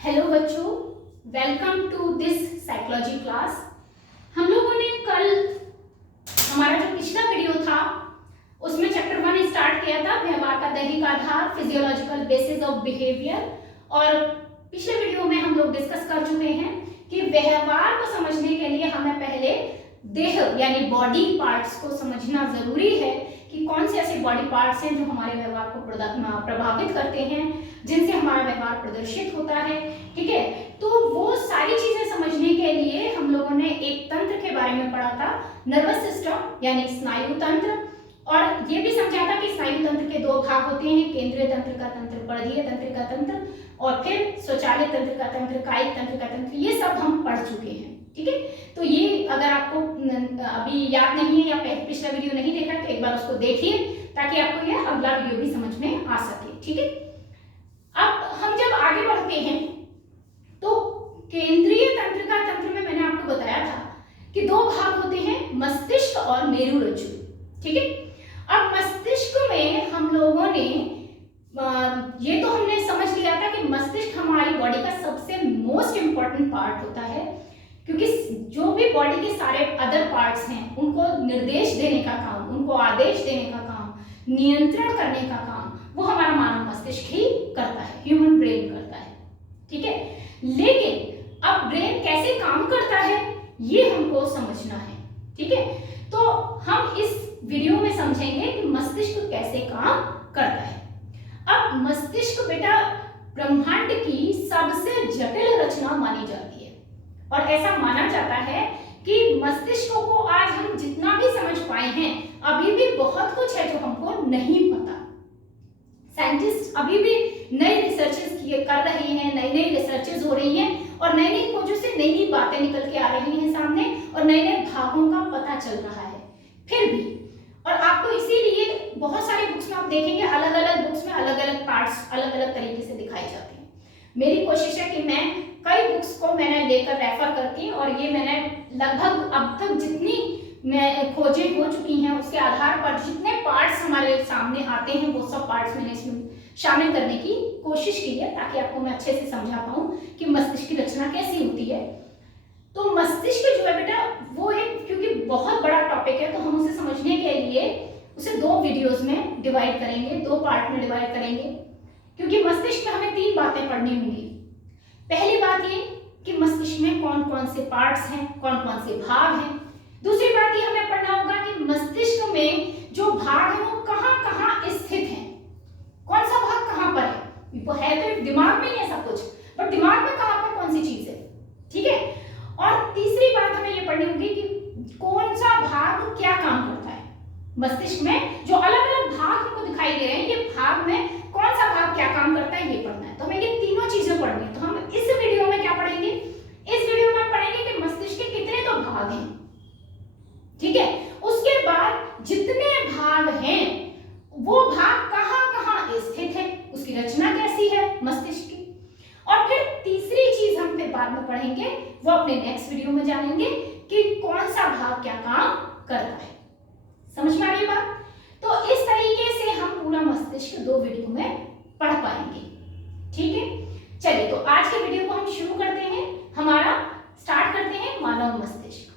Hello बच्चों, welcome to this psychology class. हम लोगों ने कल हमारा जो पिछला वीडियो था उसमें चैप्टर 1 स्टार्ट किया था, व्यवहार का दैहिक आधार, फिजियोलॉजिकल बेसिस ऑफ बिहेवियर। और पिछले वीडियो में हम लोग डिस्कस कर चुके हैं कि व्यवहार को समझने के लिए हमें पहले देह यानी बॉडी पार्ट्स को समझना जरूरी है कि कौन से ऐसे बॉडी पार्ट्स हैं जो हमारे व्यवहार को प्रभावित करते हैं, जिनसे हमारा व्यवहार प्रदर्शित होता है। ठीक है, तो वो सारी चीजें समझने के लिए हम लोगों ने एक तंत्र के बारे में पढ़ा था, नर्वस सिस्टम यानी स्नायु तंत्र। और ये भी समझा था कि स्नायु तंत्र के दो भाग होते हैं, केंद्रीय तंत्र का तंत्र, परिधीय तंत्र का तंत्र, और फिर स्वचालित तंत्र का तंत्र, कायिक तंत्र का तंत्र। ये सब हम पढ़ चुके हैं। ठीक है, तो ये अगर आपको अभी याद नहीं है या पिछला वीडियो नहीं देखा है तो एक बार उसको देखिए ताकि आपको ये अगला वीडियो भी समझ में आ सके। ठीक है, अब हम जब आगे बढ़ते हैं तो केंद्रीय तंत्र का तंत्र में मैंने आपको बताया था कि दो भाग होते हैं, मस्तिष्क और मेरुरज्जु। ठीक है, अब मस्तिष्क में हम लोगों ने ये तो हमने समझ लिया था कि मस्तिष्क हमारी बॉडी का सबसे मोस्ट इंपॉर्टेंट पार्ट होता है, क्योंकि जो भी बॉडी के सारे अदर पार्ट्स हैं उनको निर्देश देने का काम, उनको आदेश देने का काम, नियंत्रण करने का काम वो हमारा मानव मस्तिष्क ही करता है, ह्यूमन ब्रेन करता है। ठीक है, लेकिन अब ब्रेन कैसे काम करता है ये हमको समझना है। ठीक है, तो हम इस वीडियो में समझेंगे कि मस्तिष्क कैसे काम करता है। अब मस्तिष्क बेटा ब्रह्मांड की सबसे जटिल रचना मानी जाती है और ऐसा माना जाता है कि मस्तिष्क को आज हम जितना भी समझ पाए हैं अभी भी बहुत कुछ है जो हमको नहीं पता। साइंटिस्ट अभी भी नई रिसर्चेस कर रहे हैं, नई नई रिसर्चेस हो रही हैं और नई नई खोजों से नई नई बातें निकल के आ रही हैं सामने और नए नए भागों का पता चल रहा है। फिर भी और आपको इसीलिए बहुत सारी बुक्स में आप देखेंगे अलग अलग बुक्स में अलग अलग पार्ट्स अलग अलग तरीके से दिखाई जाते हैं। मेरी कोशिश है कि मैं कई बुक्स को मैंने लेकर रेफर करती और ये मैंने लगभग अब तक जितनी मैं खोजें हो चुकी हैं उसके आधार पर जितने पार्ट्स हमारे सामने आते हैं वो सब पार्ट्स मैंने इसमें शामिल करने की कोशिश की है ताकि आपको मैं अच्छे से समझा पाऊं कि मस्तिष्क की रचना कैसी होती है। तो मस्तिष्क जो है बेटा वो एक, क्योंकि बहुत बड़ा टॉपिक है तो हम उसे समझने के लिए उसे दो वीडियोज में डिवाइड करेंगे, दो पार्ट में डिवाइड करेंगे, क्योंकि मस्तिष्क में हमें तीन बातें पढ़नी होंगी। पहली बात ये कि मस्तिष्क में कौन कौन से पार्ट्स हैं, कौन कौन से भाग हैं। दूसरी बात ये हमें पढ़ना होगा कि मस्तिष्क में जो भाग है वो कहां कहां स्थित है, कौन सा भाग कहां पर है। वो है तो दिमाग में ही है सब कुछ, पर दिमाग में कहां पर कौन सी चीज है। ठीक है, और तीसरी बात हमें ये पढ़नी होगी कि कौन सा भाग क्या काम करता है। मस्तिष्क में जो अलग अलग भाग हमको दिखाई दे रहे हैं, ये भाग में कौन सा भाग क्या काम करता है ये पढ़ना है। तो हमें ये तीनों चीजें पढ़नी है। तो हम इस वीडियो में क्या पढ़ेंगे, इस वीडियो में पढ़ेंगे कि मस्तिष्क के कितने तो भाग हैं। ठीक है, उसके बाद जितने भाग हैं वो भाग कहां कहां स्थित है, उसकी रचना कैसी है मस्तिष्क की। और फिर तीसरी चीज हम फिर बाद में पढ़ेंगे, वो अपने नेक्स्ट वीडियो में जानेंगे कि कौन सा भाग क्या काम करता है। समझ में आ रही बात। तो इस तरीके से हम पूरा मस्तिष्क दो वीडियो में पढ़ पाएंगे। ठीक है, चलिए तो आज के वीडियो को हम शुरू करते हैं। हमारा स्टार्ट करते हैं मानव मस्तिष्क।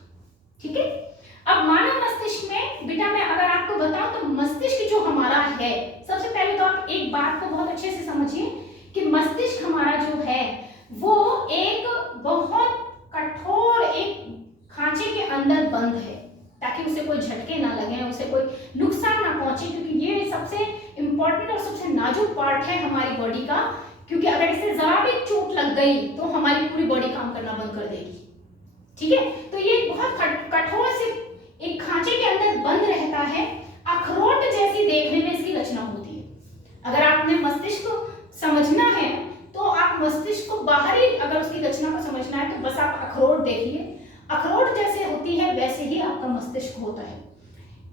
ठीक है, अब मानव मस्तिष्क में बेटा मैं अगर आपको बताऊं तो मस्तिष्क जो हमारा है, सबसे पहले तो आप एक बात को बहुत अच्छे से समझिए कि मस्तिष्क हमारा जो है वो एक बहुत कठोर एक खांचे के अंदर बंद है ताकि उसे कोई झटके ना लगे, उसे कोई नुकसान ना पहुंचे, क्योंकि ये सबसे इंपॉर्टेंट और सबसे नाजुक पार्ट है हमारी बॉडी का। क्योंकि अगर इसे जरा भी चोट लग गई तो हमारी पूरी बॉडी काम करना बंद कर देगी। ठीक है, तो ये बहुत कठोर से एक खांचे के अंदर बंद रहता है, अखरोट जैसी देखने में इसकी रचना होती है। अगर आपने मस्तिष्क को समझना है तो आप मस्तिष्क को बाहरी अगर उसकी रचना को समझना है तो बस आप अखरोट देखिए, अखरोट जैसे होती है वैसे ही आपका मस्तिष्क होता है।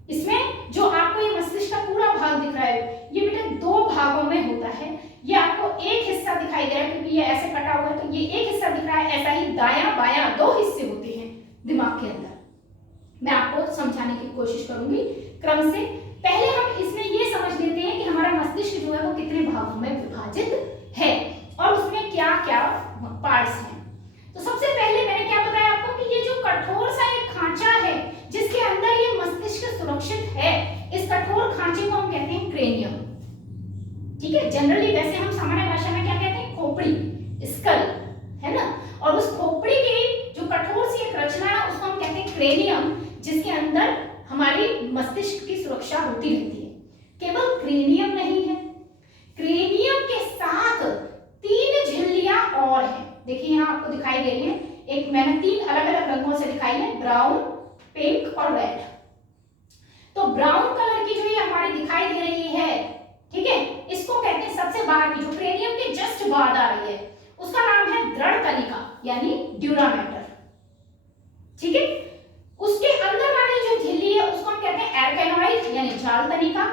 इसमें जो आपको ये मस्तिष्क का पूरा भाग दिख रहा है ये बेटा दो भागों में होता है। ये आपको एक हिस्सा दिखाई दे रहा है क्योंकि ये ऐसे कटा हुआ है तो ये एक हिस्सा दिख रहा है, ऐसा ही दायां बायां दो हिस्से होते हैं दिमाग के अंदर। मैं आपको समझाने की कोशिश करूंगी क्रम से। पहले हम इसमें ये समझ लेते हैं कि हमारा मस्तिष्क जो है वो कितने भागों में विभाजित है और उसमें क्या क्या सुरक्षित है, इस कठोर खांचे को हम कहते हैं क्रेनियम। ठीक है, जनरली वैसे हम सामान्य भाषा में क्या कहते हैं, खोपड़ी, स्कल, है ना। और उस खोपड़ी की जो कठोर सी एक रचना है उसको हम कहते हैं क्रेनियम, जिसके अंदर हमारी मस्तिष्क की सुरक्षा होती रहती है। केवल क्रेनियम नहीं है, क्रेनियम के साथ 3 झिल्लियां और हैं। देखिए यहाँ आपको दिखाई दे रही है, एक मैंने 3 अलग अलग रंगों से दिखाई है, ब्राउन, पिंक और रेड। तो ब्राउन कलर की जो ये हमारी दिखाई दे रही है, ठीक है, इसको कहते हैं सबसे बाहर की, जो क्रेनियम के जस्ट बाद आ रही है, उसका नाम है दृढ़ तनिका यानी ड्यूरा मैटर। ठीक है, उसके अंदर वाली जो झिल्ली है उसको हम कहते हैं एर्केनॉइड यानी जाल तनिका।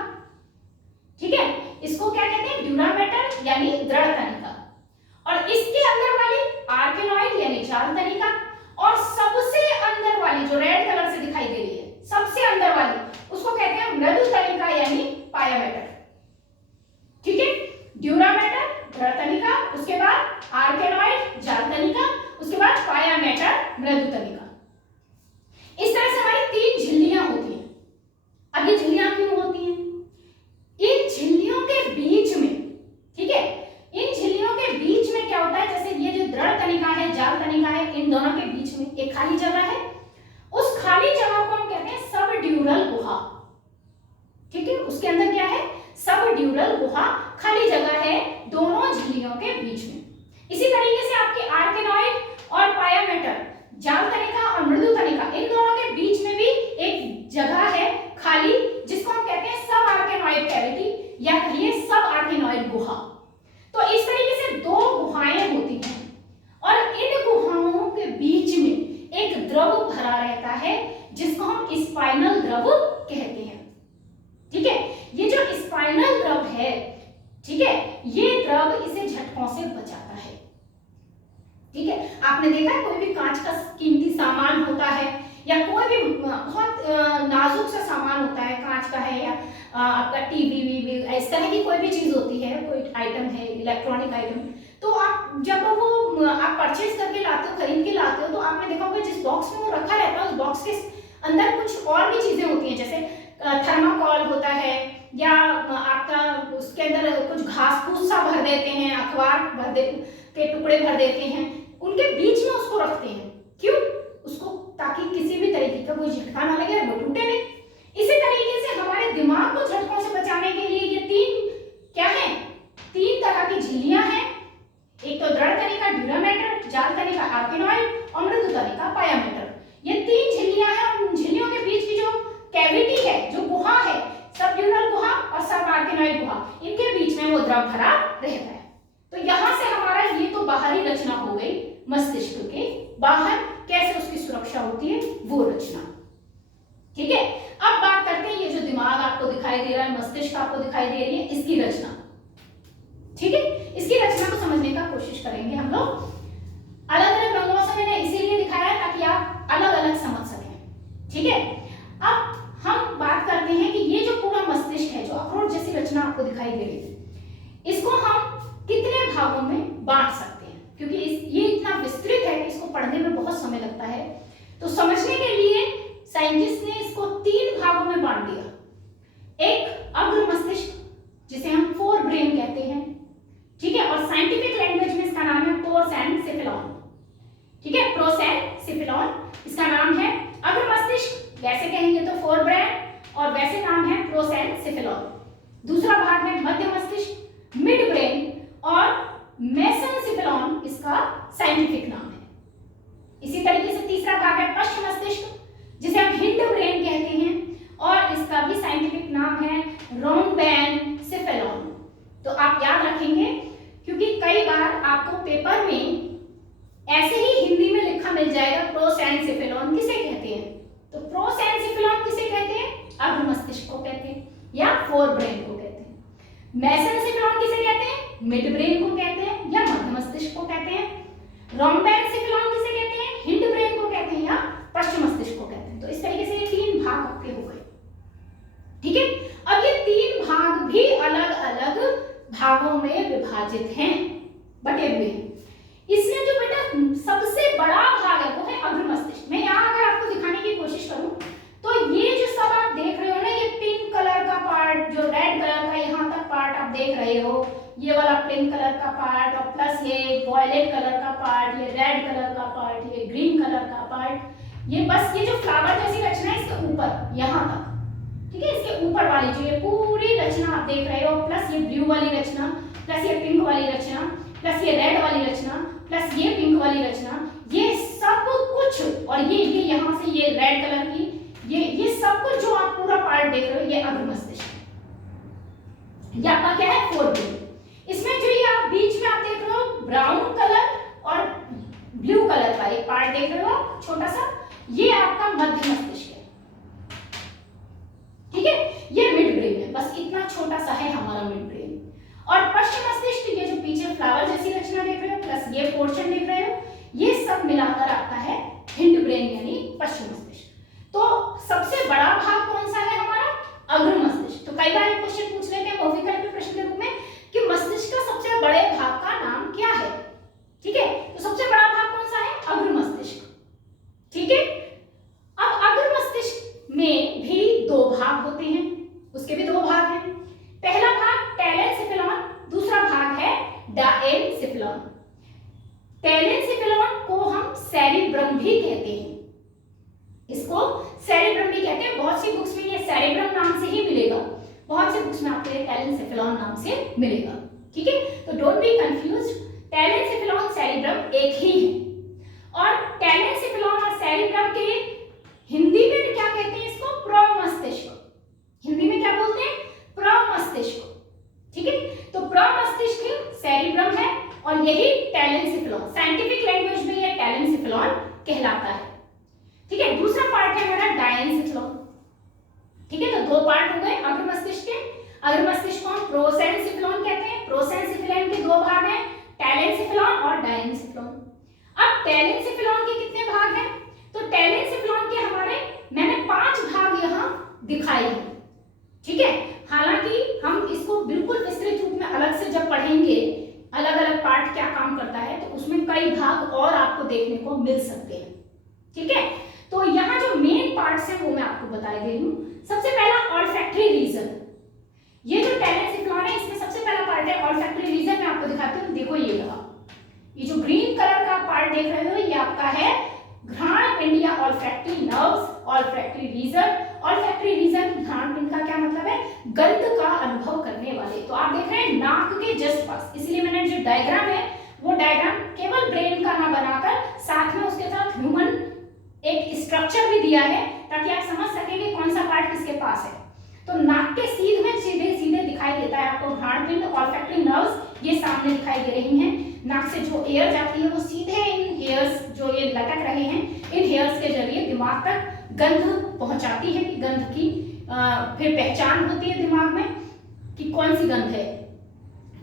ठीक है, इसको क्या कहते हैं, ड्यूरा मैटर यानी दृढ़ तनिका। और इसके अंदर वाली आर्केनॉइड यानी जाल तनिका, और सबसे अंदर वाली जो रेड कलर से दिखाई दे रही है, सबसे अंदर वाली, उसको कहते हैं मृदु तनिका यानी पाया मैटर। ठीक है, ड्यूरा मैटर, दृढ़ तनिका, उसके बाद आर्केनॉइड, जाल तनिका, उसके बाद पाया मैटर, मृदु तनिका। इस तरह से हमारी 3 झिल्लियां होती हैं। अब ये झिल्लियां क्यों होती हैं? इन झिल्लियों के बीच में, ठीक है, इन झिल्लियों के बीच में क्या होता है, जैसे ये जो दृढ़ तनिका है, जाल तनिका है, इन दोनों के बीच में एक खाली जगह है। उस खाली जगह को हम कहते हैं सबड्यूरल गुहा। ठीक है, उसके अंदर क्या है, सबड्यूरल गुहा, खाली जगह है दोनों झिल्लियों के बीच में। इसी तरीके से आपके आर्केनॉइड और पाया मैटर, जाल तनिका और मृदु तनिका, इन दोनों के बीच में भी एक जगह है खाली, जिसको हम कहते हैं सब आर्केनॉइड कैविटी या कहिए सब आर्केनॉइड गुहा। तो इस तरीके से 2 गुहाएं होती हैं, और इन गुहाओं के बीच में एक द्रव भरा रहता है जिसको हम स्पाइनल द्रव कहते हैं। ठीक है, ये जो स्पाइनल द्रव है, ठीक है, ये द्रव इसे झटकों से बचाता है। ठीक है, आपने देखा है कोई भी कांच का कीमती सामान होता है या कोई भी बहुत नाजुक सा सामान होता है, कांच का है या आपका टीवी वीवी, इस तरह की कोई भी चीज होती है, कोई आइटम है, इलेक्ट्रॉनिक आइटम, तो आप जब वो आप परचेज करके लाते हो, खरीद के लाते हो, तो आपने देखा होगा जिस बॉक्स में वो रखा रहता है, उस बॉक्स के अंदर कुछ और भी चीजें होती हैं, जैसे थर्माकोल होता है, या आपका उसके अंदर कुछ घास फूस सा भर देते हैं, अखबार भर दे के टुकड़े भर देते हैं, उनके बीच में उसको रखते हैं। क्यों? उसको ताकि किसी भी तरीके का कोई झटका ना लगे और वो टूटे नहीं। इसी तरीके से हमारे दिमाग को झटकों से बचाने के लिए ये 3 क्या है, 3 तरह की झिल्लियां हैं। एक तो दृढ़ तनिका ड्यूरा मैटर, जाल तनिका आर्केनॉइड और मृदु तनिका पाया मैटर। ये 3 झिल्लियां हैं, उन झिल्लियों के बीच की जो कैविटी है, जो गुहा है, सबड्यूरल गुहा और सब आर्केनॉइड गुहा, इनके बीच में वो द्रव भरा रहता है। तो यहां से हमारा ये तो बाहरी रचना हो गई, मस्तिष्क के बाहर कैसे उसकी सुरक्षा होती है वो रचना। ठीक है, अब बात करते हैं ये जो दिमाग आपको दिखाई दे रहा है, मस्तिष्क आपको दिखाई दे रही है, इसकी रचना। ठीक है, इसकी रचना को समझने का कोशिश करेंगे हम लोग। अलग अलग रंगों से मैंने इसीलिए दिखाया है ताकि आप अलग अलग समझ सकें। ठीक है, अब हम बात करते हैं कि ये जो पूरा मस्तिष्क है, जो अखरोट जैसी रचना आपको दिखाई दे रही है, इसको हम कितने भागों में बांट सकते हैं, क्योंकि ये इतना विस्तृत है कि इसको पढ़ने में बहुत समय लगता है। तो समझने के लिए साइंटिस्ट ने इसको 3 भागों में बांट दिया। एक अग्र मस्तिष्क, जिसे हम फोर ब्रेन कहते हैं, ठीक है, और साइंटिफिक लैंग्वेज में इसका नाम है प्रोसेनसिफिलॉन। ठीक है, प्रोसेनसिफिलॉन इसका नाम है। अग्र मस्तिष्क वैसे कहेंगे तो फोर ब्रेन, और वैसे नाम है प्रोसेनसिफिलॉन। दूसरा भाग है मध्य मस्तिष्क, मिड ब्रेन, और मेसेनसिफिलॉन इसका साइंटिफिक नाम है। इसी तरीके से तीसरा भाग है पश्च मस्तिष्क, जिसे हम हिंड ब्रेन कहते हैं, और इसका भी साइंटिफिक नाम है रोम्बेनसिफिलॉन। तो आप याद रखेंगे, क्योंकि कई बार आपको पेपर में ऐसे ही हिंदी में लिखा मिल जाएगा प्रोसेनसिफिलॉन किसे कहते हैं। तो प्रोसेनसिफिलॉन किसे कहते हैं? अग्र मस्तिष्क को कहते हैं या फोर ब्रेन को कहते हैं। मेसेनसिफिलॉन किसे कहते हैं? मिड ब्रेन को कहते हैं या मध्य मस्तिष्क को कहते हैं। रोम्बेनसिफिलॉन किसे कहते हैं? हिंड ब्रेन को कहते हैं या पश्च मस्तिष्क को कहते हैं। तो इस तरीके से ये 3 भाग आपके हो गए। ठीक है, अब ये 3 भाग भी अलग अलग भागों में विभाजित हैं, बटे हुए हैं। इसमें जो बेटा सबसे बड़ा भाग है वो है अग्र मस्तिष्क। मैं यहाँ अगर आपको दिखाने की कोशिश करूं तो ये जो सब आप देख रहे पिंक कलर का पार्ट और प्लस ये वॉयलेट कलर का पार्ट, ये रेड कलर का पार्ट, ये ग्रीन कलर का पार्ट, ये बस ये जो फ्लावर जैसी रचना है इसके ऊपर यहाँ तक, ठीक है, इसके ऊपर वाली जो ये पूरी रचना आप देख रहे हो, प्लस ये ब्लू वाली रचना, प्लस ये पिंक वाली रचना, प्लस ये रेड वाली रचना, प्लस ये पिंक वाली रचना, ये सब कुछ, और ये यहाँ से ये रेड कलर की ये सब कुछ जो आप पूरा पार्ट देख रहे हो ये अग्र मस्तिष्क है। ये आपका क्या है, फोरब्रेन। इसमें जो ये आप बीच में आप देख रहे हो ब्राउन कलर और ब्लू कलर का एक पार्ट देख रहे हो छोटा सा, ये आपका मध्य मस्तिष्क है, ठीक है, ये मिड ब्रेन है, बस इतना छोटा सा है हमारा मिड ब्रेन। और पश्चिम मस्तिष्क, ये जो पीछे फ्लावर जैसी रचना देख रहे हो प्लस ये पोर्शन देख रहे हो, ये सब मिलाकर आपका है हिंड ब्रेन यानी पश्चिम मस्तिष्क। तो सबसे बड़ा भाग कौन सा है हमारा, अग्र मस्तिष्क। तो कई बार क्वेश्चन पूछ लेते हैं विकल्प प्रश्न के रूप में कि मस्तिष्क का सबसे बड़े भाग का नाम क्या है, ठीक है, तो सबसे बड़ा भाग कौन सा है, अग्र मस्तिष्क, ठीक है। अब अग्र मस्तिष्क में भी दो भाग होते हैं, उसके भी दो भाग हैं। पहला भाग टेलेनसेफेलॉन, दूसरा भाग है डायनसेफेलॉन। टेलेनसेफेलॉन को हम सेरिब्रम भी कहते हैं, इसको सेरिब्रम भी कहते हैं। बहुत सी बुक्स में ये सेरिब्रम नाम से ही मिलेगा, बहुत सी बुक्स में आपको ये टेलेनसेफेलॉन नाम से मिलेगा, ठीक है। तो डोंट बी कंफ्यूज्ड, टेलेनसेफेलॉन सेरिब्रम एक ही है। और टेलेनसेफेलॉन और सेरिब्रम के हिंदी में क्या कहते हैं, इसको प्रमस्तिष्क, हिंदी में क्या बोलते हैं, प्रमस्तिष्क, ठीक है। तो प्रमस्तिष्क सेरिब्रम है और यही टेलेनसेफेलॉन, साइंटिफिक लैंग्वेज में ये टेलेनसेफेलॉन कहलाता है, ठीक है। दूसरा पार्ट है हमारा डायनसेफेलॉन, ठीक है। तो दो पार्ट हो गए अग्र मस्तिष्क के। अग्र मस्तिष्क को हम प्रोसेनसेफेलॉन कहते हैं। प्रोसेनसेफेलॉन के दो भाग हैं, टेलेनसेफेलॉन और डायनसेफेलॉन। अब टेलेनसेफेलॉन के कितने भाग हैं, तो टेलेनसेफेलॉन के हमारे मैंने 5 भाग यहाँ दिखाए हैं, ठीक है। हालांकि हम इसको बिल्कुल विस्तृत रूप में अलग से जब पढ़ेंगे, अलग अलग पार्ट क्या काम करता है, तो उसमें कई भाग और आपको देखने को मिल सकते हैं, ठीक है। तो यहाँ जो मेन पार्ट्स हैं वो मैं आपको बता दे रही हूँ। सबसे पहला ऑल्फैक्टरी रीजन, ये जो टेलेनसेफेलॉन है इसमें सबसे पहला पार्ट है ऑल्फैक्टरी रीजन। मैं आपको दिखाती हूँ, देखो ये रहा, ये जो ग्रीन कलर का पार्ट देख रहे हो ये आपका है घ्राणपिंड या olfactory nerves, olfactory region. Olfactory region, घ्राणपिंड का क्या मतलब है, गंध का अनुभव करने वाले। तो आप देख रहे हैं नाक के जस्ट पास, इसलिए मैंने जो डायग्राम है वो डायग्राम केवल ब्रेन का ना बनाकर साथ में उसके साथ ह्यूमन एक स्ट्रक्चर भी दिया है ताकि आप समझ सकें कि कौन सा पार्ट किसके पास है। तो नाक के सीध में सीधे सीधे दिखाई देता है आपको घ्राणपिंड, ऑल्फैक्टरी नर्व्स ये सामने दिखाई दे रही हैं। नाक से जो एयर जाती है वो सीधे इन हेयर्स जो ये लटक रहे हैं, इन हेयर्स के जरिए दिमाग तक गंध पहुंचाती है कि गंध की फिर पहचान होती है दिमाग में कि कौन सी गंध है,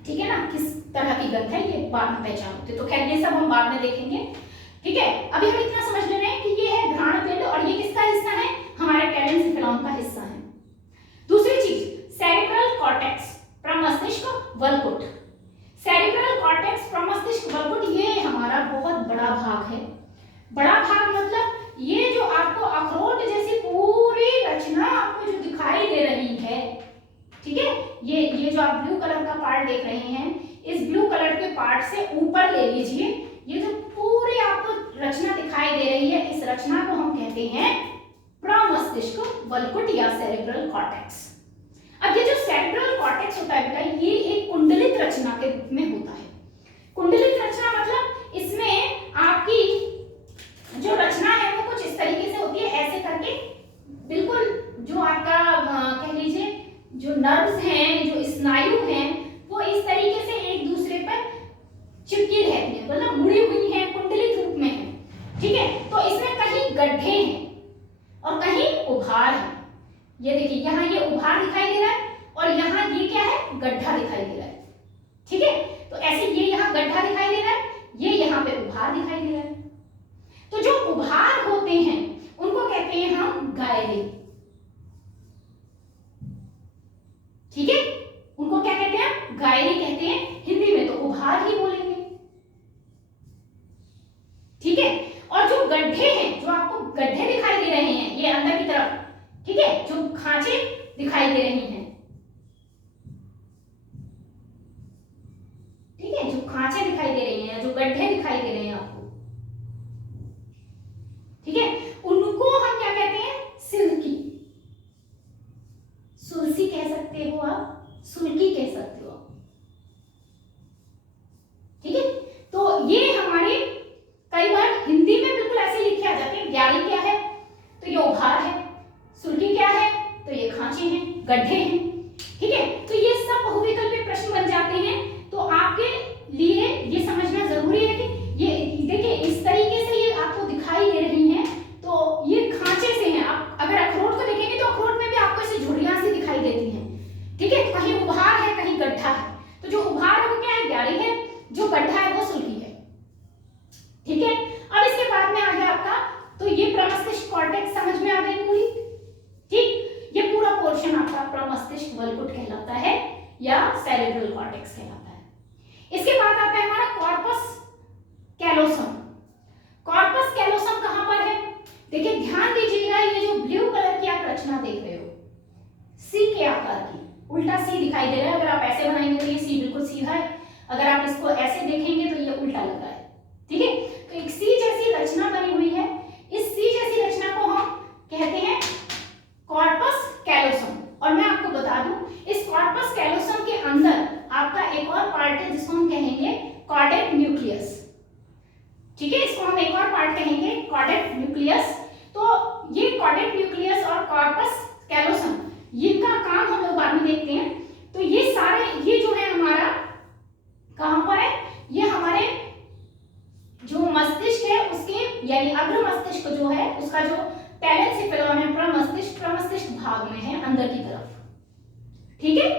ठीक है ना, किस तरह की गंध है, ये बाद में पहचान होती है। तो खैर ये सब हम बाद में देखेंगे, ठीक है। अभी हम इतना समझ ले रहे हैं कि ये है घ्राणपिंड और ये किसका हिस्सा है, हमारे टेलेनसेफेलॉन का हिस्सा है। दूसरी चीज सेरेब्रल कॉर्टेक्स, प्रमस्तिष्क वल्कुट। सेरेब्रल कॉर्टेक्स, प्रमस्तिष्क वल्कुट ये हमारा बहुत बड़ा भाग है। बड़ा भाग मतलब ये जो आपको अखरोट जैसी पूरी रचना आपको जो दिखाई दे रही है, ठीक है, ये जो आप ब्लू कलर का पार्ट देख रहे हैं, इस ब्लू कलर के पार्ट से ऊपर ले लीजिए, ये जो पूरी आपको रचना दिखाई दे रही है, इस रचना को हम कहते हैं प्रमस्तिष्क वल्कुट या सेरेब्रल कॉर्टेक्स। अब ये जो सेरेब्रल कॉर्टेक्स होता है बेटा, ये एक कुंडलित रचना के रूप में होता है। कुंडलित रचना मतलब इसमें आपकी जो रचना है वो कुछ इस तरीके से होती है, ऐसे करके बिल्कुल जो आपका कह लीजिए जो नर्व्स हैं, जो स्नायु हैं, वो इस तरीके से एक दूसरे पर चिपकी रहती है, मतलब मुड़ी हुई है, कुंडलित रूप में है, ठीक है। तो इसमें कहीं गड्ढे हैं और कहीं उभार है। ये देखिए यहाँ ये उभार दिखाई दे रहा है और यहाँ ये क्या है, गड्ढा दिखाई दे रहा है, ठीक है। तो ऐसे ये यहाँ गड्ढा दिखाई दे रहा है, ये यहाँ पे उभार दिखाई दे रहा है। तो जो उभार होते हैं उनको कहते हैं हम गायरे, ठीक है, उनको क्या कहते हैं, गायरे कहते हैं। हिंदी में तो उभार ही बोलेंगे, ठीक है। और जो गड्ढे हैं, जो आपको गड्ढे दिखाई दे रहे हैं ये अंदर की तरफ, ठीक है, जो खांचे दिखाई दे रही हैं, खांचे दिखाई दे रही हैं, जो गड्ढे दिखाई दे रहे हैं आपको, ठीक है, उनको हम क्या कहते हैं? सिल्की, सुलसी कह सकते हो आप, सुल्की कह सकते हो आप, ठीक है। तो ये हमारे कई बार हिंदी में बिल्कुल ऐसे लिखे आ जाते हैं। ग्यारी क्या है? तो ये उभार है। सुल्की क्या है? तो ये खांचे हैं, गड्ढे हैं, ठीक है। तो ये सब बहुविकल्पी प्रश्न बन जाते हैं। तो आपके लिए ये समझना जरूरी है कि ये देखिए इस तरीके से ये आपको दिखाई दे रही हैं, तो ये खांचे से हैं। आप अगर अखरोट को देखेंगे तो अखरोट में भी आपको ऐसी झुर्रियां सी दिखाई देती हैं, ठीक है। कहीं उभार है, कहीं गड्ढा है। तो जो उभार है वो क्या है? ग्यारी है, जो गड्ढा है वो सुल्की है, ठीक है। अब इसके बाद में आ गया आपका, तो ये प्रमस्तिष्क कॉर्टेक्स समझ में आ गई पूरी, ठीक। ये पूरा पोर्शन आपका प्रमस्तिष्क वल्कुट कहलाता है या सेरेब्रल कॉर्टेक्स कहलाता है। इसके बाद आता है हमारा कॉर्पस कैलोसम। कॉर्पस कैलोसम कहां पर है? देखिए ध्यान दीजिएगा, ये जो ब्लू कलर की आप रचना देख रहे हो, सी के आकार की, उल्टा सी दिखाई दे रहा है। अगर आप ऐसे बनाएंगे तो ये सी बिल्कुल सीधा है, अगर आप इसको ऐसे देखेंगे तो ये उल्टा लग रहा है, ठीक है। तो एक सी जैसी रचना बनी हुई है। इस सी जैसी रचना को हम कहते हैं कॉर्पस कैलोसम। और मैं आपको बता दूं, इस कॉर्पस कैलोसम के अंदर आपका एक और पार्ट है जिसको हम कहेंगे कॉर्डेट न्यूक्लियस, ठीक है। इसको हम एक और पार्ट कहेंगे कॉर्डेट न्यूक्लियस। तो ये कॉर्डेट न्यूक्लियस और कॉर्पस कैलोसम, इनका काम हम लोग बाद में देखते हैं। तो ये सारे, ये जो है हमारा कहां पर है? ये हमारे जो मस्तिष्क है उसके यानी अग्र मस्तिष्क जो है उसका जो टेलेंसेफेलॉन है, प्रमस्तिष्क भाग में है, अंदर की तरफ, ठीक है।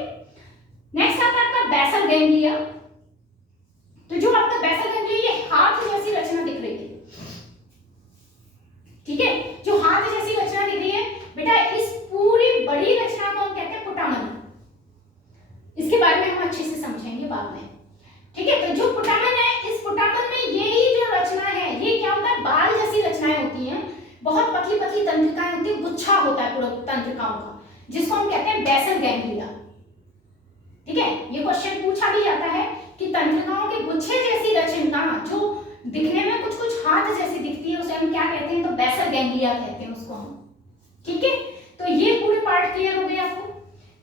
नेक्स्ट आता है आपका बेसल गैंग्लिया। तो जो आपका बेसल गैंग्लिया, ये हाथ जैसी रचना दिख रही है, ठीक है। जो हाथ जैसी रचना दिख रही है बेटा, इस पूरी बड़ी रचना को हम कहते हैं पुटामन। इसके बारे में हम अच्छे से समझेंगे बाद में, ठीक है। तो जो पुटामन है, इस पुटामन में यही जो रचना है, ये क्या होता है? बाल जैसी रचनाएं होती हैं, बहुत पतली पतली तंत्रिकाएं होती है, गुच्छा होता है पूरा तंत्रिकाओं का, जिसको हम कहते हैं बेसल गैंग्लिया, ठीक है। ये क्वेश्चन पूछा भी जाता है कि तंत्रिकाओं के गुच्छे जैसी रचना जो दिखने में कुछ कुछ हाथ जैसी दिखती है, उसे हम क्या कहते हैं? तो बेसल गैंग्लिया कहते हैं उसको हम, ठीक है। तो ये पूरे पार्ट क्लियर हो गए आपको,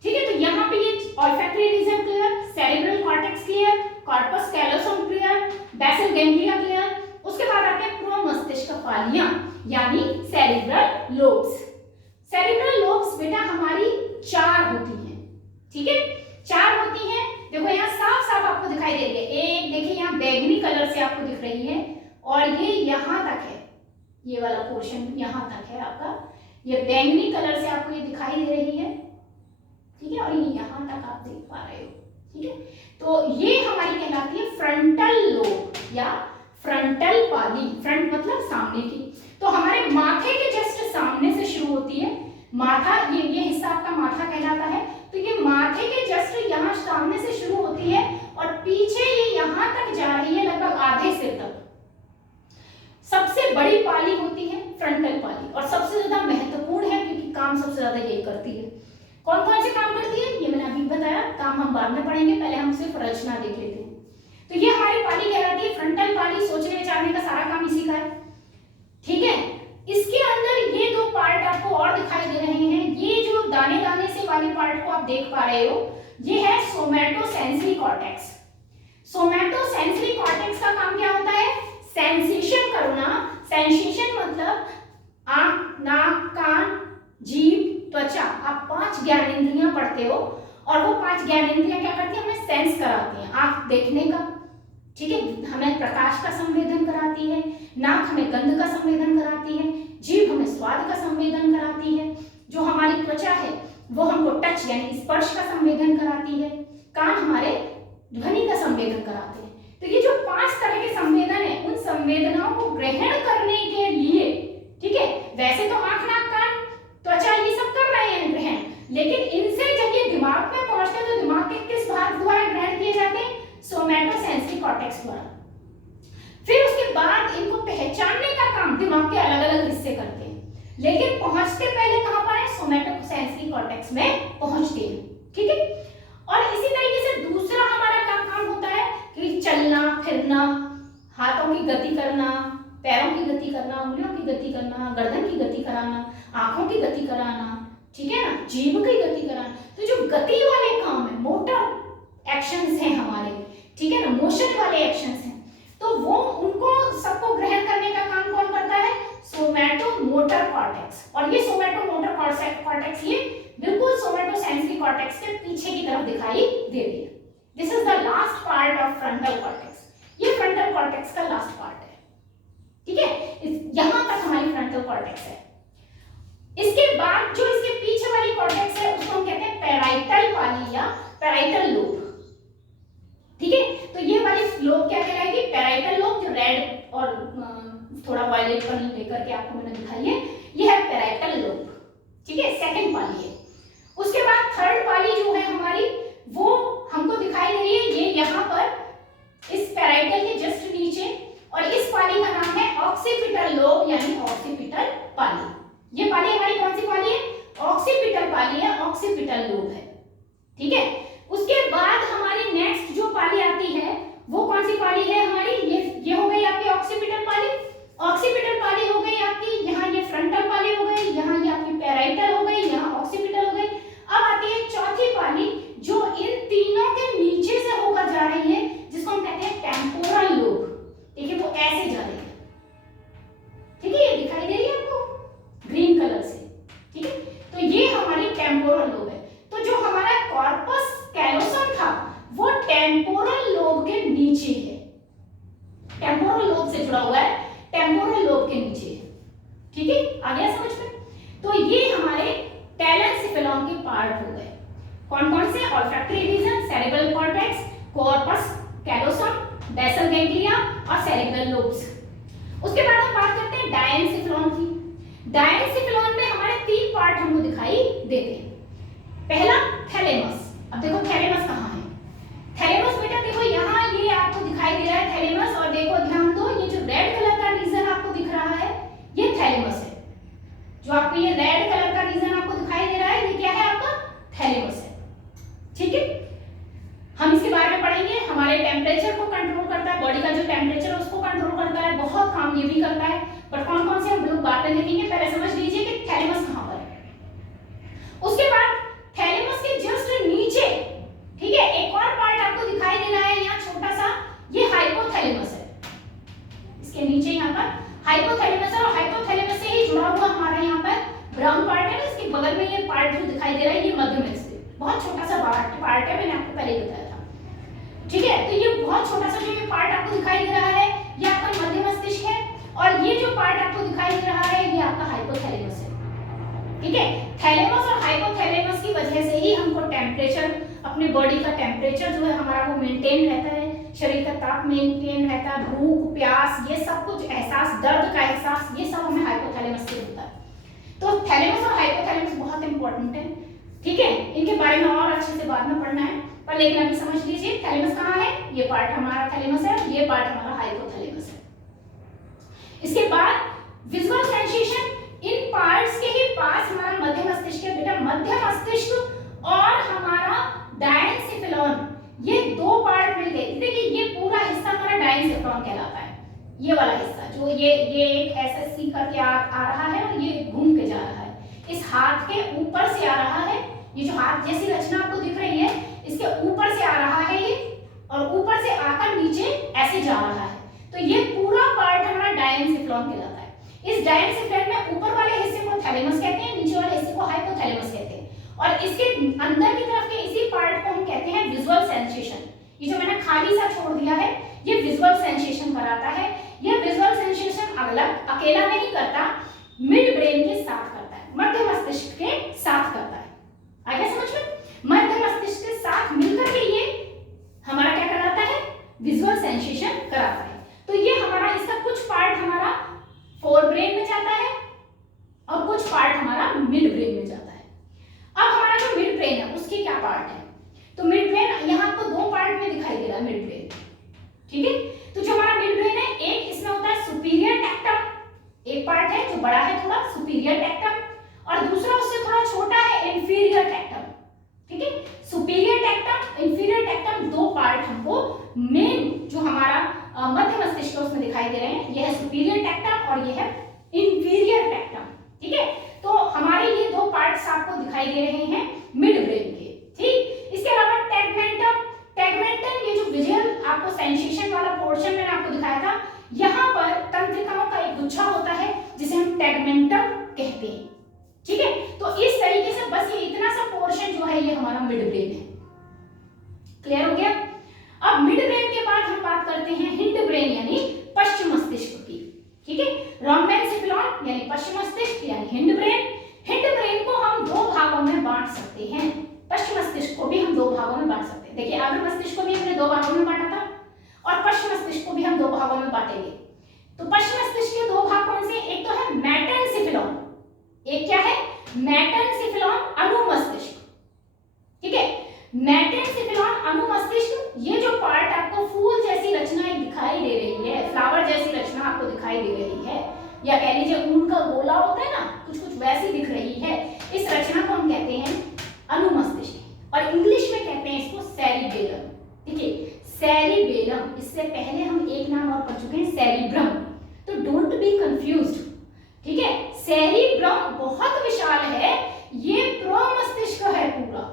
ठीक है। तो यहाँ पे ये olfactory region clear, cerebral cortex clear, corpus callosum clear, basal ganglia clear. उसके बाद आते हैं प्रमस्तिष्क पालियां यानी सेरेब्रल लोब्स। सेरेब्रल लोब्स बेटा हमारी 4 होती हैं, ठीक है, 4 होती हैं। देखो यहाँ साफ साफ आपको दिखाई दे रही है। एक देखिए यहाँ बैंगनी कलर से आपको दिख रही है, और ये यहाँ तक है, ये वाला पोर्शन यहाँ तक है आपका, ये बैंगनी कलर से आपको ये दिखाई दे रही है, ठीक है। और ये यहाँ तक आप देख पा रहे हो, ठीक है। तो ये हमारी कहलाती है फ्रंटल लोब या फ्रंटल पाली। फ्रंट मतलब सामने की। तो हमारे माथे के जस्ट सामने से शुरू होती है माथा, ये हिस्सा आपका माथा कहलाता है। तो ये माथे के जस्ट यहाँ सामने से शुरू होती है और पीछे ये यहाँ तक जा रही है, लगभग आधे सिर तक। सबसे बड़ी पाली होती है फ्रंटल पाली, और सबसे ज्यादा महत्वपूर्ण है क्योंकि काम सबसे ज्यादा ये करती है। कौन कौन से काम करती है ये मैंने अभी बताया, काम हम बाद में पढ़ेंगे, पहले हम सिर्फ रचना देख लेते हैं। तो ये हमारी पाली कहलाती है फ्रंटल पाली। सोचने विचारने का सारा काम इसी का है, ठीक है। इसके अंदर ये 2 पार्ट आपको और दिखाई दे रहे हैं। ये जो दाने दाने से वाले पार्ट को आप देख पा रहे हो, ये है सोमैटोसेंसरी कॉर्टेक्स। सोमैटोसेंसरी कॉर्टेक्स का काम क्या होता है? सेंसेशन करना। सेंसेशन मतलब आंख, नाक, कान, जीभ, त्वचा, आप 5 ज्ञानेंद्रियां पढ़ते हो, और वो 5 ज्ञानेंद्रियां क्या करती है? हमें सेंस कराती हैं। आंख देखने का, ठीक है, हमें प्रकाश का संवेदन कराती है, नाक हमें गंध का संवेदन कराती है, जीभ हमें स्वाद का संवेदन कराती है, जो हमारी त्वचा है वो हमको टच यानी स्पर्श का संवेदन कराती है, कान हमारे ध्वनि का संवेदन कराते हैं। तो ये जो 5 तरह के संवेदन है, उन संवेदनाओं को ग्रहण करने के लिए, ठीक है, वैसे तो आंख, नाक, कान, त्वचा ये सब कर रहे हैं ग्रहण, लेकिन इनसे जब ये दिमाग में पहुंचते हैं तो दिमाग के किस भाग द्वारा ग्रहण किए जाते हैं? सोमैटोसेंसरी कॉर्टेक्स द्वारा। फिर उसके बाद इनको पहचानने का काम दिमाग के अलग अलग हिस्से करते हैं, लेकिन पहुंचते पहले कहां पर है? सोमैटोसेंसरी कॉर्टेक्स में पहुंचते हैं, ठीक है। और इसी तरीके से दूसरा हमारा क्या काम होता है कि चलना की गति करना, पैरों की गति करना, उंगलियों की गति करना, गर्दन की गति कराना, आंखों की गति कराना, ठीक है ना, जीभ की गति कराना। तो जो गति वाले काम है, मोटर एक्शंस हैं हमारे, ठीक है ना, मोशन वाले एक्शंस हैं, तो वो उनको सबको ग्रहण करने का काम कौन करता है? सोमैटो मोटर कॉर्टेक्स। और ये सोमैटो मोटर कॉर्टेक्स ये बिल्कुल सोमैटो सेंसरी कॉर्टेक्स के पीछे की तरफ दिखाई देती है। This is the last part of frontal cortex. ये फ्रंटल कॉर्टेक्स का लास्ट पार्ट है, ठीक है, यहां तक हमारी फ्रंटल कॉर्टेक्स है। इसके बाद जो इसके पीछे वाली कॉर्टेक्स है उसको हम कहते हैं पैराइटल पाली या पैराइटल लोब, ठीक है। तो ये वाली लोब क्या कहलाएगी? पैराइटल लोब, जो रेड और थोड़ा वायलेट कलर लेकर के आपको मैंने दिखाई है, ये है पैराइटल लोब, ठीक है, सेकंड पाली है। उसके बाद थर्ड पाली जो है हमारी, वो हमको दिखाई दे रही है, ये यहाँ पर इस पैराइटल के जस्ट नीचे, और इस पाली का नाम है ऑक्सीपिटल लोब यानी ऑक्सीपिटल पाली। ये पाली हमारी कौन सी पाली है? ऑक्सीपिटल पाली है, ऑक्सीपिटल लोब है, ठीक है। उसके बाद हमारी नेक्स्ट जो पाली आती है वो कौन सी पाली है हमारी? ये हो गई आपकी ऑक्सीपिटल पाली। ऑक्सीपिटल पाली हो गई आपकी, यहाँ ये फ्रंटल पाली हो गई, यहाँ ये आपकी पैराइटल हो गई, यहाँ ऑक्सीपिटल हो गई। अब आती है चौथी पाली जो इन तीनों के नीचे से होकर जा रही है, जिसको हम कहते हैं टेम्पोरल लोब। देखिए वो ऐसे जा रही है, ठीक है, ये दिखाई दे रही है आपको ग्रीन कलर से, ठीक है। तो ये हमारी टेम्पोरल लोब है। तो जो हमारा कॉर्पस कैलोसम था वो टेम्पोरल लोब के नीचे है, टेम्पोरल लोब से जुड़ा हुआ है, टेम्पोरल लोब के नीचे है, ठीक है, आ गया समझ में? तो ये हमारे टेलेंसिफेलॉन के पार्ट हो गए। कौन कौन से? Olfactory region, cerebral cortex, corpus callosum, basal ganglia और सेरेब्रल लोब्स। उसके बाद हम बात करते हैं डायेनसिफेलॉन की। डायेनसिफेलॉन में हमारे तीन पार्ट हमको दिखाई देते हैं। पहला थैलेमस। अब देखो थैलेमस कहाँ है? थैलेमस बेटा देखो यहाँ ये आपको दिखाई दे रहा है थैलेमस, और देखो ध्यान दो, ये जो रेड कलर का रीजन आपको दिख रहा है ये थैलेमस है। जो आपको ये रेड कलर का रीजन आपको दिखाई दे रहा है ये क्या है? आपका थैलेमस है, ठीक है। हम इसके बारे में पढ़ेंगे। हमारे टेम्परेचर को कंट्रोल करता है, बॉडी का जो टेम्परेचर है उसको कंट्रोल करता है, बहुत काम ये भी करता है। पर कौन कौन से हम लोग बाद में देखेंगे, पहले समझ लीजिए कि थैलेमस कहाँ पर है। उसके बाद थैलेमस के जस्ट नीचे, ठीक है, एक और पार्ट आपको दिखाई दे रहा है यहाँ छोटा सा, ये हाइपोथैलेमस है। इसके नीचे यहाँ पर हाइपोथैलेमस है, और हाइपोथैलेमस से ही जुड़ा हुआ हमारा यहाँ पर ब्राउन पार्ट है ना, इसके बगल में ये पार्ट जो दिखाई दे रहा है ये मध्य मस्तिष्क, बहुत छोटा सा पार्ट है, मैंने आपको पहले ही बताया था, ठीक है। तो ये बहुत छोटा सा जो ये पार्ट आपको दिखाई दे रहा है ये आपका मध्य मस्तिष्क है, और ये जो पार्ट आपको दिखाई दे रहा है ये आपका हाइपोथैलेमस है, ठीक है। थैलेमस और हाइपोथैलेमस की वजह से ही हमको टेम्परेचर, अपने बॉडी का टेम्परेचर जो है हमारा वो मेंटेन रहता है, शरीर का ताप मेंटेन रहता है, भूख प्यास ये सब कुछ एहसास, दर्द का एहसास, ये सब हमें हाइपोथैलेमस से होता है। तो थैलेमस और हाइपोथैलेमस बहुत इंपॉर्टेंट है, ठीक है, इनके बारे में और अच्छे से बाद में पढ़ना है, पर लेकिन अभी समझ लीजिए थैलेमस कहाँ है, ये पार्ट हमारा थैलेमस है, ये पार्ट हमारा हाइपोथैलेमस है। इसके बाद विजुअल सेंसेशन, इन पार्ट्स के ही पास हमारा मध्य मस्तिष्क है बेटा। मध्य मस्तिष्क और हमारा डायेनसिफेलॉन, ये दो पार्ट मिल गए। देखिए ये पूरा हिस्सा हमारा डायेनसिफेलॉन कहलाता है, ये वाला हिस्सा जो ये एक एसएससी करके आ रहा है और ये घूम के जा रहा है, इस हाथ के ऊपर से आ रहा है, ये जो हाथ जैसी रचना आपको दिख रही है इसके ऊपर से आ रहा है ये, और ऊपर से आकर नीचे ऐसे जा रहा है। तो ये पूरा पार्ट हमारा डायेनसिफेलॉन कहलाता है। इस डायेनसिफेलॉन में ऊपर वाले हिस्से को थैलेमस कहते हैं, नीचे वाले हिस्से को हाइपोथैलेमस कहते हैं, और इसके अंदर की तरफ के इसी पार्ट को हम कहते हैं विजुअल सेंसेशन। ये जो मैंने खाली सा छोड़ दिया है ये विजुअल सेंसेशन कराता है। ये विजुअल सेंसेशन अलग अकेला नहीं करता, मिड ब्रेन के साथ करता है, मध्य मस्तिष्क के साथ करता है। आगे समझ में? मध्य मस्तिष्क के साथ मिलकर के ये हमारा क्या कराता है? विजुअल सेंसेशन कराता है। तो ये हमारा, इसका कुछ पार्ट हमारा फोर ब्रेन में जाता है और कुछ पार्ट हमारा मिड ब्रेन में जाता है। अब हमारा जो मिड ब्रेन है उसकी क्या पार्ट है? तो मिड ब्रेन यहाँ आपको दो पार्ट में दिखाई दे रहा है मिड ब्रेन, ठीक है। तो जो हमारा मिड ब्रेन है, एक इसमें होता है सुपीरियर टेक्टम, एक पार्ट है जो बड़ा है थोड़ा सुपीरियर टेक्टम, और दूसरा उससे थोड़ा छोटा है इंफीरियर टेक्टम, ठीक है। सुपीरियर टेक्टम, इंफीरियर टेक्टम, दो पार्ट हमको मेन जो हमारा मध्य मस्तिष्क मस्तिष्क उसमें दिखाई दे रहे हैं। यह है सुपीरियर टेक्टम और यह है इंफीरियर टेक्टम। ठीक है, तो हमारे ये दो पार्ट्स आपको दिखाई दे रहे हैं मिड ब्रेन के। ठीक, इसके अलावा टेगमेंटम, टेगमेंटम ये जो विजुअल आपको सेंसेशन वाला पोर्शन मैंने आपको दिखाया था, यहाँ पर तंत्रिकाओं का एक गुच्छा होता है जिसे हम टेगमेंटम कहते हैं। ठीक है, तो इस तरीके से बस ये इतना सा पोर्शन जो है ये हमारा मिड ब्रेन है। क्लियर हो गया? अब मिड ब्रेन के बाद हम बात करते हैं हिंड ब्रेन यानी पश्चिम मस्तिष्क की। ठीक है, रोम्बेनसेफेलॉन यानी पश्चिम मस्तिष्क यानी हिंड ब्रेन। हिंड ब्रेन को हम दो भागों में बांट सकते हैं। पश्चिम मस्तिष्क को भी हम दो भागों में बांट सकते हैं। देखिए, अग्र मस्तिष्क को भी हमने दो भागों में बांटा था और पश्चिम मस्तिष्क को भी हम दो भागों में बांटेंगे। तो पश्चिम मस्तिष्क के दो भाग कौन से? एक तो है मेटेनसेफेलॉन, एक क्या है? मेटेनसेफेलॉन अनुमस्तिष्क। ठीक है, मेटेनसेफेलॉन अनुमस्तिष्क, ये जो पार्ट आपको फूल जैसी रचना एक दिखाई दे रही है, फ्लावर जैसी रचना आपको दिखाई दे रही है, या कह लीजिए ऊन का गोला होता है ना, कुछ कुछ वैसी दिख रही है, इस रचना को हम कहते हैं अनुमस्तिष्क और इंग्लिश में कहते हैं इसको सेरिबेलम। ठीक है, सेरिबेलम, इससे पहले हम एक नाम और पढ़ चुके हैं सेरिब्रम, तो डोंट बी कंफ्यूज्ड। ठीक है, सेरिब्रम बहुत विशाल है, ये प्रोमस्तिष्क है पूरा।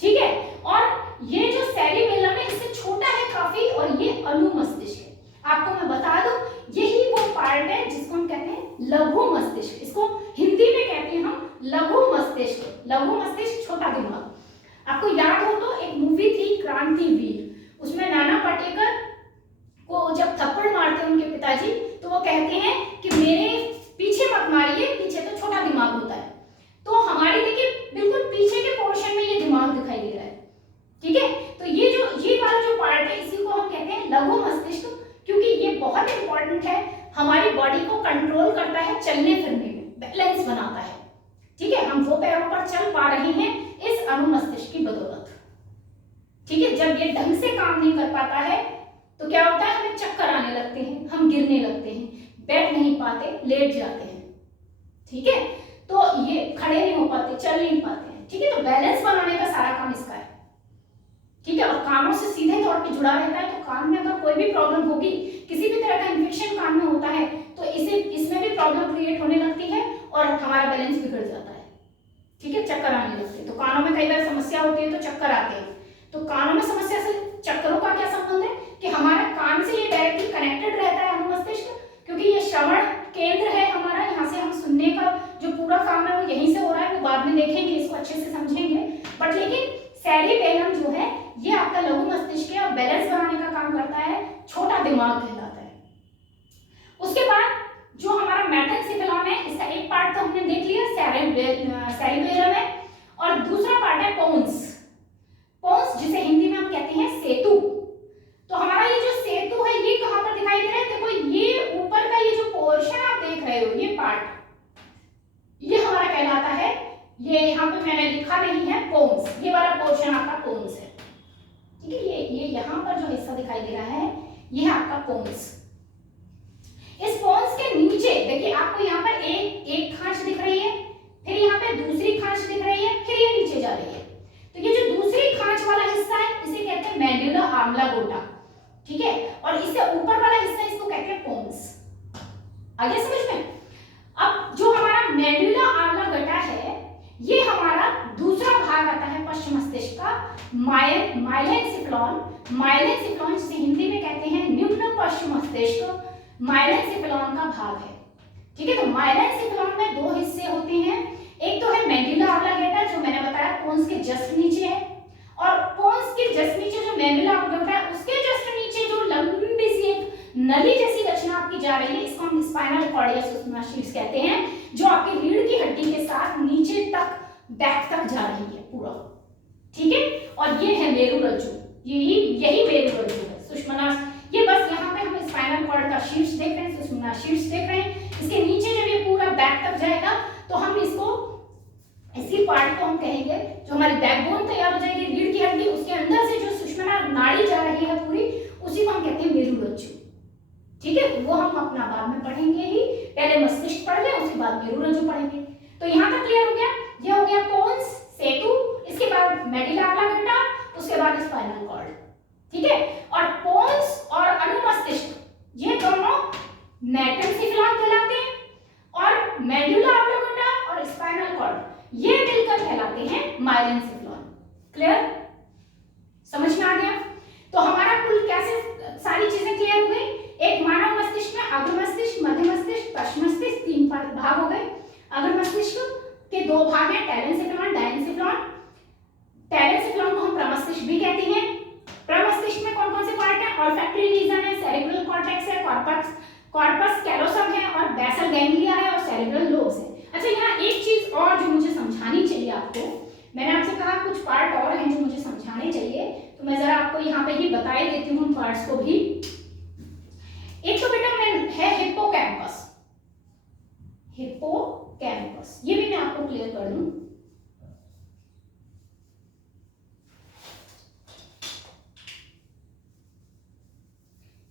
ठीक है, और ये जो सेरिबेलम है इससे छोटा है काफी और ये अनुमस्तिष्क है। आपको मैं बता दूं, यही वो पार्ट है जिसको हम कहते हैं लघु मस्तिष्क। इसको हिंदी में कहते हैं हम लघु मस्तिष्क। लघु मस्तिष्क, छोटा दिमाग। आपको याद हो तो एक मूवी थी क्रांतिवीर, उसमें नाना पाटेकर को जब थप्पड़ मारते हैं उनके पिताजी, तो वो कहते हैं कि मेरे पीछे मत मारिए, पीछे तो छोटा दिमाग होता है। तो हमारी देखिए बिल्कुल पीछे के पोर्शन में ये दिमाग दिखाई दे रहा है। ठीक है, तो ये वाला जो पार्ट है इसी को हम कहते हैं लघु मस्तिष्क, क्योंकि ये बहुत इंपॉर्टेंट है, हमारी बॉडी को कंट्रोल करता है, चलने फिरने में बैलेंस बनाता है। ठीक है, हम दो पैरों पर चल पा रहे हैं इस अनुमस्तिष्क की बदौलत। ठीक है, जब ये ढंग से काम नहीं कर पाता है तो क्या होता है, हमें चक्कर आने लगते हैं, हम गिरने लगते हैं, बैठ नहीं पाते, लेट जाते हैं। ठीक है, तो ये खड़े नहीं हो पाते, चल नहीं पाते हैं। ठीक है, तो बैलेंस बनाने का सारा काम इसका है। ठीक है, और कानों से सीधे तौर पे जुड़ा रहता है, तो कान में अगर कोई भी प्रॉब्लम होगी, किसी भी तरह का इन्फेक्शन कान में होता है, तो इसमें भी प्रॉब्लम क्रिएट होने लगती है और हमारा बैलेंस बिगड़ जाता है। ठीक है, चक्कर आने लगते हैं। तो कानों में कई बार समस्या होती है तो चक्कर आते हैं। तो कानों में समस्या से चक्करों का क्या संबंध है कि हमारा कान से ये डायरेक्टली कनेक्टेड रहता है अनुमस्तिष्क, क्योंकि ये श्रवण केंद्र है हमारा, यहाँ से हम सुनने का जो पूरा काम है वो यहीं से हो रहा है। वो बाद में देखेंगे, इसको अच्छे से समझेंगे। बट लेकिन सेरिबेलम जो है ये आपका लघु मस्तिष्क है और बैलेंस बनाने का काम करता है, छोटा दिमाग कहलाता है। उसके बाद जो हमारा मेटेनसेफेलॉन है, इसका एक पार्ट तो हमने देख लिया, सेरिबेलम है, और दूसरा पार्ट है पोन्स। पोन्स जिसे हिंदी में हम कहते हैं सेतु। तो हमारा ये जो सेतु है ये कहां पर दिखाई दे रहा है? देखो, ये ऊपर का ये जो पोर्शन आप देख रहे हो, ये पार्ट, ये हमारा कहलाता है, ये यहाँ पे मैंने लिखा नहीं है, पोन्स। ये वाला पोर्शन आपका पोन्स है। ठीक है, ये यहाँ पर जो हिस्सा दिखाई दे रहा है ये है आपका पोन्स। इस पोन्स के नीचे देखिए, आपको यहाँ पर एक खांच दिख रही है, फिर यहाँ पे दूसरी खांच दिख रही है, फिर ये नीचे जा रही है। तो ये जो दूसरी खांच वाला हिस्सा है इसे कहते हैं मेडुला ऑब्लांगेटा। ठीक है, और इससे ऊपर वाला हिस्सा इसको कहते हैं पोन्स। आगे समझ में? अब जो हमारा मेडुला ऑब्लांगेटा है ये हमारा दूसरा भाग आता है पश्चिम मस्तिष्क का, माइलेनसेफेलॉन। माइलेनसेफेलॉन जिसे हिंदी में कहते हैं निम्न पश्चिम मस्तिष्क, माइलेनसेफेलॉन का भाग है। ठीक है, तो माइलेनसेफेलॉन में दो हिस्से होते हैं, एक तो है मेडुला ऑब्लांगेटा जो मैंने बताया पोन्स के जस्ट नीचे है, और पोन्स के जस्ट नीचे जो मेडुला ऑब्लांगेटा है उसके जस्ट नीचे जो लंबी सी एक नली जैसी रचना आपकी जा रही है, इसको हम स्पाइनल कॉर्ड या सुषुम्ना शीट्स कहते हैं, जो आपकी रीढ़ की हड्डी के साथ नीचे तक बैक तक जा रही है पूरा। ठीक है, और ये है मेरुरज्जु, यही मेरुरज्जु है, सुषुम्ना। ये बस यहाँ पे हम स्पाइनल कॉर्ड का शीर्ष देख रहे हैं, सुषुम्ना शीर्ष देख रहे हैं। इसके नीचे जब ये पूरा बैक तक जाएगा तो हम इसको, इसी पार्ट को हम कहेंगे, जो हमारी बैकबोन तैयार हो जाएगी रीढ़ की हड्डी, उसके अंदर से जो सुषुम्ना नाड़ी जा रही है पूरी, उसी को हम कहते हैं मेरुरज्जु। ठीक है, वो हम अपना बाद में पढ़ेंगे ही, पहले मस्तिष्क पढ़ लें उसके बाद मेरुरज्जु पढ़ेंगे। तो यहाँ तक क्लियर हो गया? ये हो गया पोन्स, सेतु, इसके बाद मेडुला ऑब्लांगेटा, उसके बाद स्पाइनल कॉर्ड। ठीक है, और पोन्स और अनुमस्तिष्क दो भाग हैं, टेलेंसेफेलॉन, डायनेसेफेलॉन। टेलेंसेफेलॉन को हम प्रमस्तिष्क भी कहते हैं। प्रमस्तिष्क में कौन कौन से पार्ट हैं? ऑल्फैक्टरी रीजन है, सेरेब्रल कॉर्टेक्स है, कॉर्पस कैलोसम है और बेसल गैंग्लिया है और सेरेब्रल लोब्स है। अच्छा, यहाँ एक चीज और जो मुझे समझानी चाहिए आपको, मैंने आपसे कहा कुछ पार्ट और हैं जो मुझे समझाने चाहिए, तो मैं जरा आपको यहाँ पे ही बता ही देती हूँ उन पार्ट्स को भी। एक तो बेटा मैं है हिप्पोकैम्पस। हिप्पोकैम्पस ये भी मैं आपको क्लियर कर दूं।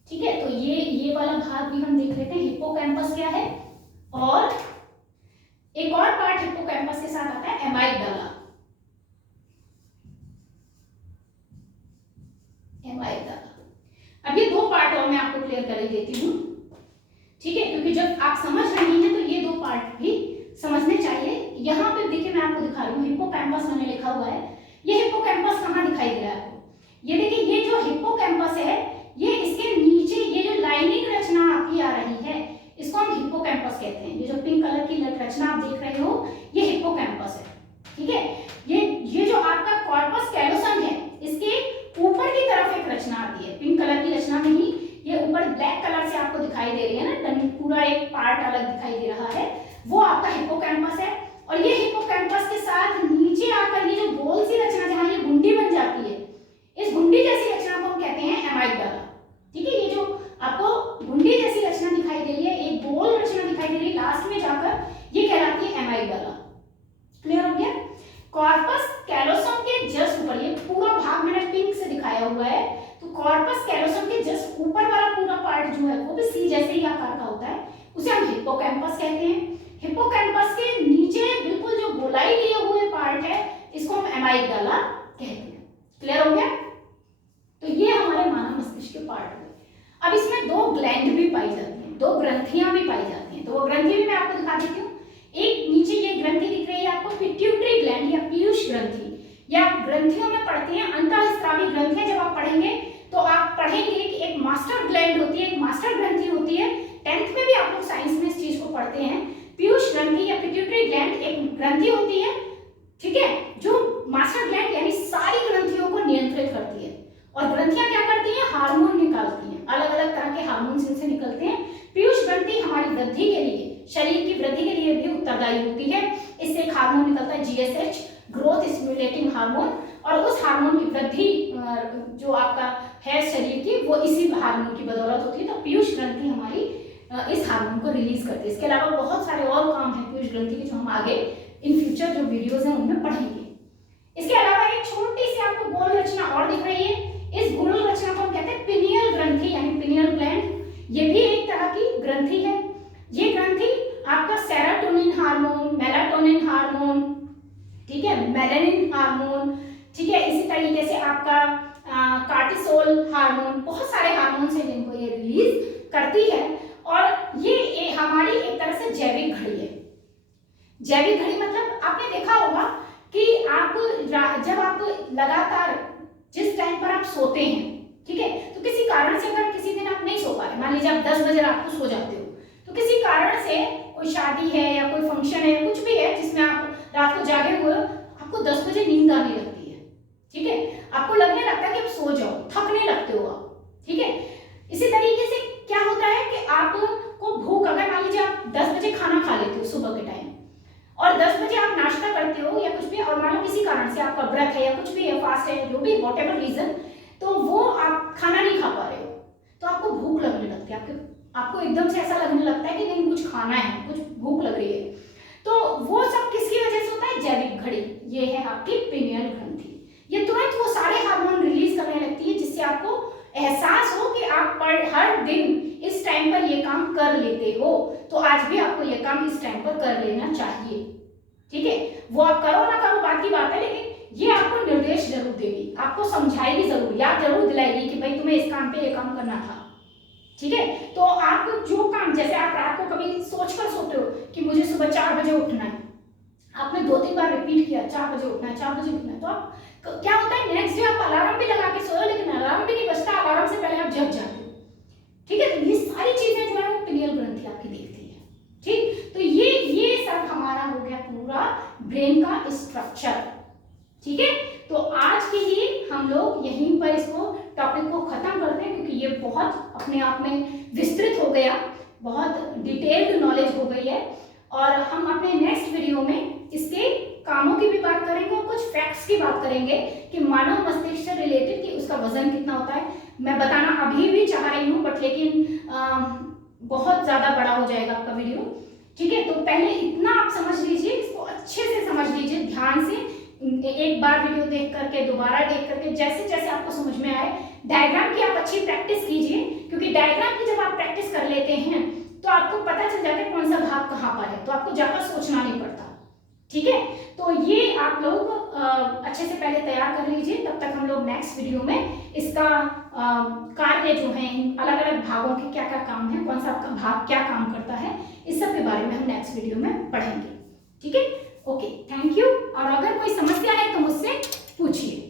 ठीक है, तो ये वाला भाग भी हम देख लेते हैं, हिप्पोकैम्पस क्या है। और एक और पार्ट हिप्पोकैम्पस के साथ आता है एमाइगडाला। अब ये दो पार्ट और मैं आपको क्लियर कर ही देती हूँ, ठीक है, क्योंकि जब आप समझ रही हैं तो ये दो पार्ट भी समझने चाहिए। यहाँ पे देखिए मैं आपको दिखा रही हूँ, हिप्पोकैम्पस मैंने लिखा हुआ है। ये हिप्पोकैम्पस कहाँ दिखाई दे रहा है आपको? ये देखिए, ये जो हिप्पोकैम्पस है, ये इसके नीचे ये जो लाइनिंग रचना आपकी आ रही है, इसको हम हिप्पोकैम्पस कहते हैं। ये जो पिंक कलर की रचना आप देख रहे हो, ये हिप्पोकैम्पस है। ठीक है, ये जो आपका कॉर्पस कैलोसम है, इसके ऊपर की तरफ एक रचना आती है, पिंक कलर की रचना में ही ये ऊपर ब्लैक कलर से आपको दिखाई दे रही है ना, पूरा एक पार्ट अलग दिखाई दे रहा है, वो आपका हिप्पोकैम्पस है। और ये हिप्पोकैम्पस के साथ नीचे आकर ये जो गोल सी रचना जहां ये गुंडी बन जाती है, इस गुंडी जैसी रचना को हम कहते हैं एमाइगडाला। ठीक है, ये जो आपको गुंडी जैसी रचना दिखाई दे रही है, एक गोल रचना दिखाई दे रही है लास्ट में जाकर, ये कहलाती है एमाइगडाला। क्लियर हो गया? कॉर्पस कैलोसम के जस्ट ऊपर, ये पूरा भाग मैंने पिंक से दिखाया हुआ है, तो कॉर्पस कैलोसम के जस्ट ऊपर वाला पूरा पार्ट जो है वो भी सी जैसे ही आकार का होता है, उसे हम हिप्पोकैम्पस कहते हैं। हिप्पोकैम्पस के नीचे बिल्कुल जो गोलाई लिए हुए पार्ट है, इसको हम एमाइगडाला कहते हैं। क्लियर हो गया? तो ये हमारे मानव मस्तिष्क के पार्ट हुए। अब इसमें दो ग्लैंड भी पाई जाती हैं, दो ग्रंथियां भी पाई जाती हैं, तो वो ग्रंथि भी मैं आपको दिखा देती हूँ। एक नीचे ये ग्रंथि दिख रही है आपको, पिट्यूटरी ग्लैंड या पीयूष ग्रंथि, या ग्रंथियों में पढ़ती हैं अंतःस्रावी ग्रंथियां। जब आप पढ़ेंगे तो आप पढ़ेंगे कि एक मास्टर ग्लैंड होती है, एक मास्टर ग्रंथि होती है। 10th में भी आप लोग साइंस में इस चीज को पढ़ते हैं। पीयूष ग्रंथि या पिट्यूटरी ग्लैंड एक ग्रंथि होती है, ठीक है, जो मास्टर ग्लैंड यानी सारी ग्रंथियों को नियंत्रित करती है। और ग्रंथियां क्या करती हैं? हार्मोन निकालती हैं, अलग अलग तरह के हार्मोन इनसे निकलते हैं। पीयूष ग्रंथि हमारी वृद्धि के लिए, शरीर की वृद्धि के लिए भी उत्तरदायी होती है। इससे एक हार्मोन निकलता है GSH, ग्रोथ स्टिमुलेटिंग हार्मोन, और उस हार्मोन की वृद्धि जो आपका है शरीर की, वो इसी हार्मोन की बदौलत होती है। तो पीयूष ग्रंथि हमारी इस हार्मोन को रिलीज करती है। इसके अलावा बहुत सारे और काम हैं पीयूष ग्रंथि के, जो हम आगे इन फ्यूचर जो वीडियोज हैं उनमें पढ़ेंगे। इसके अलावा एक छोटी सी आपको गोल रचना और दिख रही है, इस गोल रचना को हम कहते हैं पिनियल ग्रंथि यानी पिनियल ग्लैंड। ये भी एक तरह की ग्रंथि है। ये ग्रंथि आपका सेरोटोनिन हार्मोन, मेलाटोनिन हार्मोन, ठीक है, मेलानिन हार्मोन, ठीक है, इसी तरीके से आपका कार्टिसोल हार्मोन, बहुत सारे हार्मोन्स हैं जिनको ये रिलीज करती है। और ये हमारी एक तरह से जैविक घड़ी है। जैविक घड़ी मतलब आपने देखा होगा कि आप जब आप लगातार जिस टाइम पर आप सोते हैं, ठीक है, तो किसी कारण से अगर किसी दिन आप नहीं सो पा रहे, मान लीजिए आप 10 बजे रात को सो जाते हो, तो किसी कारण से कोई शादी है या कोई फंक्शन है, कुछ भी है जिसमें आप रात को जागे हुए हो, आपको 10 बजे नींद आने लगती है, ठीक है, आपको लगने लगता है कि आप सो जाओ, थकने लगते हो आप, ठीक है। इसी तरीके से क्या होता है कि आपको भूख, अगर मान लीजिए आप 10 बजे खाना खा लेते हो सुबह के टाइम, और 10 बजे आप नाश्ता करते हो या कुछ भी, और मान लो किसी कारण से आपका व्रत है या कुछ भी है, फास्ट है, जो भी व्हाटएवर रीजन, तो वो आप खाना नहीं खा पा रहे हो, तो आपको भूख लगने लगती है, आपको एकदम से ऐसा लगने लगता है कि नहीं कुछ खाना है, कुछ भूख लग रही है। तो वो सब किसकी वजह से होता है? जैविक घड़ी। ये है आपकी पिनियल ग्रंथि। ये तुरंत वो सारे हार्मोन रिलीज करने लगती है जिससे आपको एहसास हो कि आप हर दिन इस टाइम पर ये काम कर लेते हो, तो आज भी आपको ये काम इस टाइम पर कर लेना चाहिए, ठीक है। वो आप करो ना करो बात की बात है, लेकिन ये आपको निर्देश जरूर देगी, आपको समझाएगी जरूर, याद जरूर दिलाएगी कि भाई तुम्हें इस काम पे ये काम करना था, ठीक है। तो आप जो काम, जैसे आप रात को कभी सोच कर सोते हो कि मुझे सुबह 4 बजे उठना है, आपने 2-3 बार रिपीट किया 4 बजे उठना है, 4 बजे उठना है, तो आप क्या होता है नेक्स्ट डे आप अलार्म भी लगा के सोए, लेकिन अलार्म भी नहीं बजता, अलार्म से पहले आप जग जाते हो, ठीक है। तो ये सारी चीजें जो है वो पिनियल ग्रंथि आपकी देखती है, ठीक। तो ये सब हमारा हो गया पूरा ब्रेन बहुत अपने आप में विस्तृत हो गया, बहुत डिटेल्ड नॉलेज हो गई है। और हम अपने नेक्स्ट वीडियो में इसके कामों की भी बात करेंगे और कुछ फैक्ट्स की बात करेंगे कि मानव मस्तिष्क से रिलेटेड कि उसका वजन कितना होता है। मैं बताना अभी भी चाह रही हूँ बट लेकिन बहुत ज़्यादा बड़ा हो जाएगा आपका वीडियो, ठीक है। तो पहले इतना आप समझ लीजिए, इसको अच्छे से समझ लीजिए ध्यान से, एक बार वीडियो देख करके, दोबारा देख करके, जैसे जैसे आपको समझ में आए। डायग्राम की आप अच्छी प्रैक्टिस कीजिए, क्योंकि डायग्राम की जब आप प्रैक्टिस कर लेते हैं तो आपको पता चल जाता है कौन सा भाग कहाँ पर है, तो आपको ज्यादा सोचना नहीं पड़ता, ठीक है। तो ये आप लोग अच्छे से पहले तैयार कर लीजिए, तब तक हम लोग नेक्स्ट वीडियो में इसका कार्य जो है, अलग अलग भागों के क्या क्या काम है, कौन सा आपका भाग क्या काम करता है, इस सब के बारे में हम नेक्स्ट वीडियो में पढ़ेंगे, ठीक है। Okay, thank you. और अगर कोई समस्या है तो मुझसे पूछिए।